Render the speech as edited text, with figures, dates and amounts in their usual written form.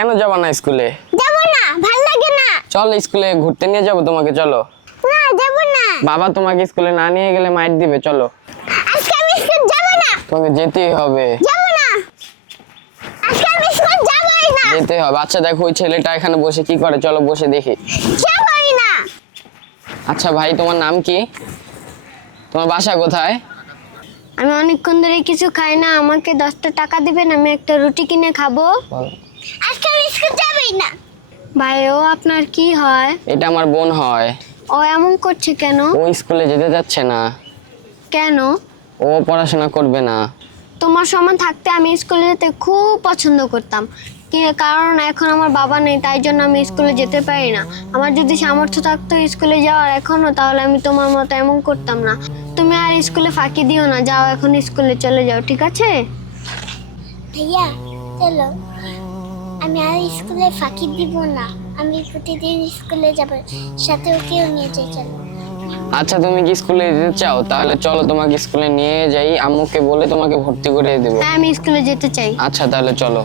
কেন যাবা না স্কুলে? যাব না, ভালো লাগে না। চল স্কুলে ঘুরতে নিয়ে যাবো তোমাকে, চলো। না, যাব না। বাবা তোমাকে স্কুলে না নিয়ে গেলে মাইর দিবে, চলো। আজকে আমি স্কুল যাব না। তোমাকে যেতেই হবে। যাব না। আজকে আমি স্কুল যাবই না। যেতেই হবে। আচ্ছা দেখো ওই ছেলেটা এখানে বসে কি করে, চলো বসে দেখি। যাবই না। আচ্ছা ভাই, তোমার নাম কি? তোমার বাসা কোথায়? আমি অনেকক্ষণ ধরে কিছু খাই না, আমাকে 10টা টাকা দিবেন, আমি একটা রুটি কিনে খাবো। বলো। আজকে আমি স্কুল যাবই না। ভাই, ও আপনার কি হয়? এটা আমার বোন হয়। ও এমন করছে কেন? ও স্কুলে যেতে যাচ্ছে না। কেন? ও পড়াশোনা করবে না। তোমার সমান থাকতে আমি স্কুলে যেতে খুব পছন্দ করতাম, কারণ এখন আমার বাবা নেই, তাই জন্য আমি স্কুলে যেতে পারি না। আমার যদি সামর্থ্য থাকতো স্কুলে যাওয়ার এখনো, তাহলে আমি তোমার মতো এমন করতাম না। তুমি আর স্কুলে ফাঁকি দিও না, যাও এখন স্কুলে চলে যাও, ঠিক আছে? ভাইয়া চলো, আমি আর স্কুলে ফাঁকি দিব না, আমি প্রতিদিন স্কুলে যাব, সাথে ওকেও নিয়ে যাই, চলো। আচ্ছা তুমি কি স্কুলে যেতে চাও? তাহলে চলো তোমাকে স্কুলে নিয়ে যাই, আম্মুকে বলে তোমাকে ভর্তি করে দেবো। হ্যাঁ, আমি স্কুলে যেতে চাই। আচ্ছা তাহলে চলো।